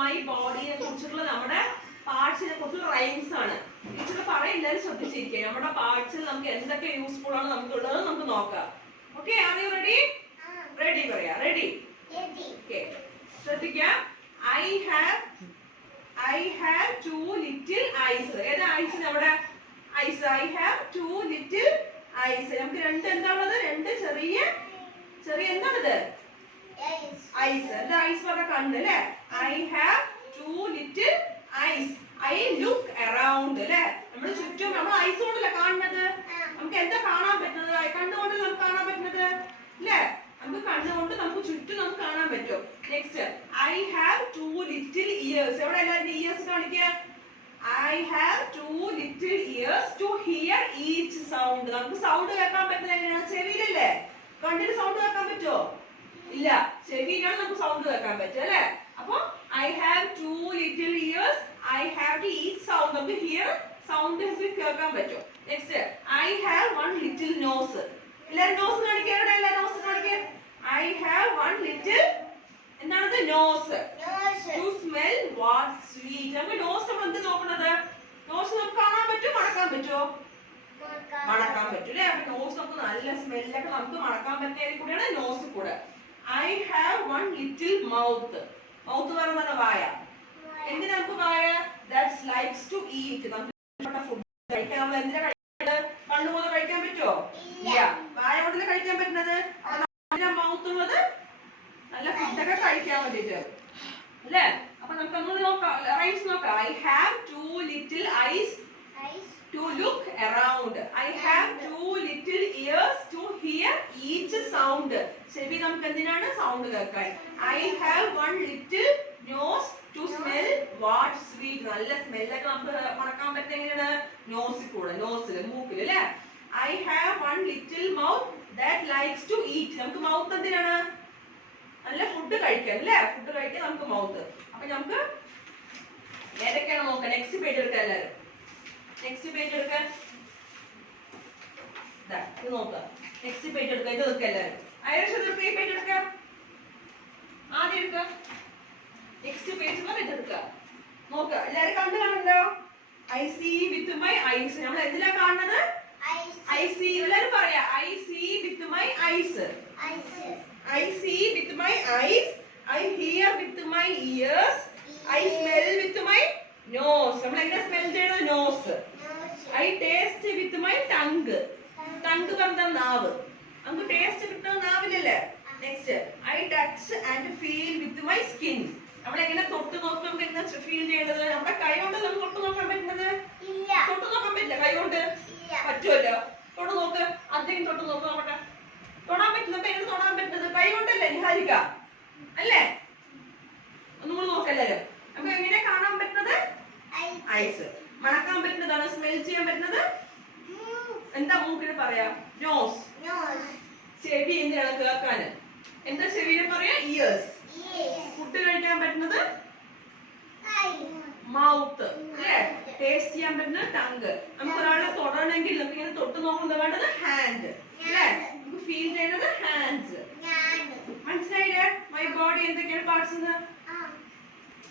My ബോഡിയെ കുറിച്ചുള്ള നമ്മുടെ പാർട്സിനെ കുറിച്ചുള്ള റൈംസ് ആണ്. ടീച്ചർ പറയില്ലാരും ശ്രദ്ധിച്ചിരിക്കുക. നമ്മുടെ പാർട്സിൽ നമുക്ക് എന്തൊക്കെ യൂസ്ഫുൾ ആണ് നമുക്കുള്ളത് നമുക്ക് നോക്കാം. Okay, are you ready? Ready പറയാ. റെഡി? ഓക്കെ, ശ്രദ്ധിക്കാം. I have two little eyes. ഏതാ ഐസ്? നമ്മുടെ ice. I have two little eyes. നമുക്ക് രണ്ട് എന്താണുള്ളത്? രണ്ട് ചെറിയ എന്താണിത്? ഐസ്. എന്താ ഐസ് പറഞ്ഞ കണ്ണ് അല്ലേ? I have two little eyes. I look around അല്ലേ? നമ്മുടെ ചുറ്റും നമ്മൾ ഐസ് കൊണ്ടല്ലേ കാണുന്നത്. നമുക്ക് എന്താ കാണാൻ പറ്റുന്നത്? കണ്ണുകൊണ്ടല്ലേ നമുക്ക് കാണാൻ പറ്റുന്നത് അല്ലേ? നമുക്ക് കണ്ണുകൊണ്ട് നമുക്ക് ചുറ്റും നമുക്ക് കാണാൻ പറ്റും. Next, I have two little ears. എവിടെ എല്ലാവരുടെ ഇയേഴ്സ് കാണിക്കുക? I have two little ears to hear each sound. നമുക്ക് സൗണ്ട് കേൾക്കാൻ പറ്റുന്നത് എങ്ങനെയാണ്? ചെവിയിലല്ലേ? കണ്ണിന് സൗണ്ട് കേൾക്കാൻ പറ്റുമോ? ഇല്ല, ചെവിയിലാണ് നമുക്ക് സൗണ്ട് കേൾക്കാൻ പറ്റുക അല്ലേ? അപ്പൊ I have two little ears. I have to eat sound. നമുക്ക് hear sound കേൾക്കാൻ പറ്റും. Next, I have one little nose. എല്ലാവരും നോസ് കാണിക്കുക. എവിടെ എല്ലാ നോസ് കാണിക്കുക? I have one little എന്താണത്? Nose. To smell what sweet. നമുക്ക് നോസ് നമ്മൾ എന്ത് നോക്കുന്നത്? നോസ് നമുക്ക് കാണാൻ പറ്റും, മണക്കാൻ പറ്റുമോ? മണക്കാൻ പറ്റും അല്ലേ? അപ്പൊ നോസ് നമുക്ക് നല്ല സ്മെല്ലൊക്കെ നമുക്ക് മണക്കാൻ പറ്റുന്ന കൂടെയാണ് നോസ് കൂടെ. I have one little mouth. Mouth പറയുന്നത് വായ. എന്തിനാ നമുക്ക് വായ? That likes to eat. നമുക്ക് ഫുഡ് കഴിക്കാൻ നമ്മൾ എന്തിനാ കഴിക്കുന്നത്? കണ്ണുപോലെ കഴിക്കാൻ പറ്റുമോ? ഇല്ല, വായ കൊണ്ടല്ലേ കഴിക്കാൻ പറ്റുന്നത്. മൗത്ത് ഉള്ളത് നല്ല ഫുഡൊക്കെ കഴിക്കാൻ വേണ്ടിട്ട് അല്ലേ? അപ്പൊ നമുക്ക് ഒന്നുകൂടി നോക്കാം, റൈംസ് നോക്കാം. I have two little eyes to look around. I have two little ears to hear each sound. ചെവി നമുക്ക് എന്തിനാണ്? സൗണ്ട് കേൾക്കാൻ. I have one little nose to smell what sweet. നല്ല സ്മെല്ലൊക്കെ നമുക്ക് മണക്കാൻ പറ്റുന്ന എങ്ങനെയാണ്? നോസിൽ കൂടെ, നോസിൽ, മൂക്കിൽ അല്ലേ? I have one little mouth that likes to eat. നമുക്ക് മൗത്ത് എന്തിനാണ്? നല്ല ഫുഡ് കഴിക്കാൻ അല്ലേ? ഫുഡ് കഴിക്കാൻ നമുക്ക് മൗത്ത്. അപ്പൊ നമുക്ക് ഏതൊക്കെയാണ് നോക്കാം. നെക്സ്റ്റ് പേജ് എടുക്കാം എല്ലാവരും. നെക്സ്റ്റ് പേജ് എടുക്കാൻ ഇത് നോക്കാം. നെക്സ്റ്റ് പേജ് എടുക്കാം. ഇത് നോക്കാം എല്ലാവരും. ഐറിഷ് ഈ പേജ് എടുക്കാം. ആദ്യം എടുക്കാം. നെക്സ്റ്റ് പേജ് ഇത് എടുക്കാം. നോക്കാം. എല്ലാവരും കണ്ടു കാണുന്നുണ്ടോ? I see with my eyes. നമ്മൾ എന്തിനാ കാണുന്നത്? I see. എല്ലാവരും പറയാ. I see with my eyes. I see with my eyes. I hear with my ears. I smell with my nose. നമ്മൾ എങ്ങനെ സ്മെൽ ചെയ്യുന്നത്? Nose. I taste with my tongue. Tongue പറഞ്ഞ നാവ്. നമുക്ക് ടേസ്റ്റ് കിട്ടുന്നത് നാവിലല്ലേ? Next, I touch and feel with my skin. നമ്മൾ എങ്ങനെ തൊട്ട് നോക്കി നമുക്ക് എങ്ങനെ ഫീൽ ചെയ്യേണ്ടത്? നമ്മുടെ കൈ കൊണ്ട് നമുക്ക് തൊട്ട് നോക്കാൻ പറ്റുന്നത്? തൊട്ട് നോക്കാൻ പറ്റില്ല. കൈ കൊണ്ട് പറ്റുമല്ലോ. തൊട്ട് നോക്ക്. അധികം തൊട്ട് നോക്ക്. നോക്കട്ടെ. തൊടാൻ പറ്റുന്നത് എങ്ങനെ തൊടാൻ പറ്റുന്നത്? കൈ കൊണ്ടല്ലേ നിഹാരിക അല്ലേ? ഒന്നും കൂടി നോക്കല്ലാരും. നമുക്ക് എങ്ങനെ കാണാൻ പറ്റുന്നത്? ഐസ്. മണക്കാൻ പറ്റുന്നതാണ്. സ്മെൽ ചെയ്യാൻ പറ്റുന്നത് എന്താ? മൂക്കിന് പറയാ നോസ്. ചെവി എന്തിനാണ്? കേൾക്കാന്. എന്താ ചെവിനെ പറയാ? ഇയേഴ്സ്. ഫുഡ് കഴിക്കാൻ പറ്റുന്നത് മൗത്ത് അല്ലേ? ടേസ്റ്റ് ചെയ്യാൻ പറ്റുന്നത് ടങ്ക്. നമുക്ക് ഒരാളെ തൊടണമെങ്കിൽ നമുക്ക് ഇങ്ങനെ തൊട്ട് നോക്കുന്നത് വേണ്ടത് ഹാൻഡ് അല്ലേ? നമുക്ക് ഫീൽ ചെയ്യുന്നത് ഹാൻഡ്സ്. മനസ്സിലായില്ലേ? മൈ ബോഡി എന്തൊക്കെയാണ് പാർട്സ്?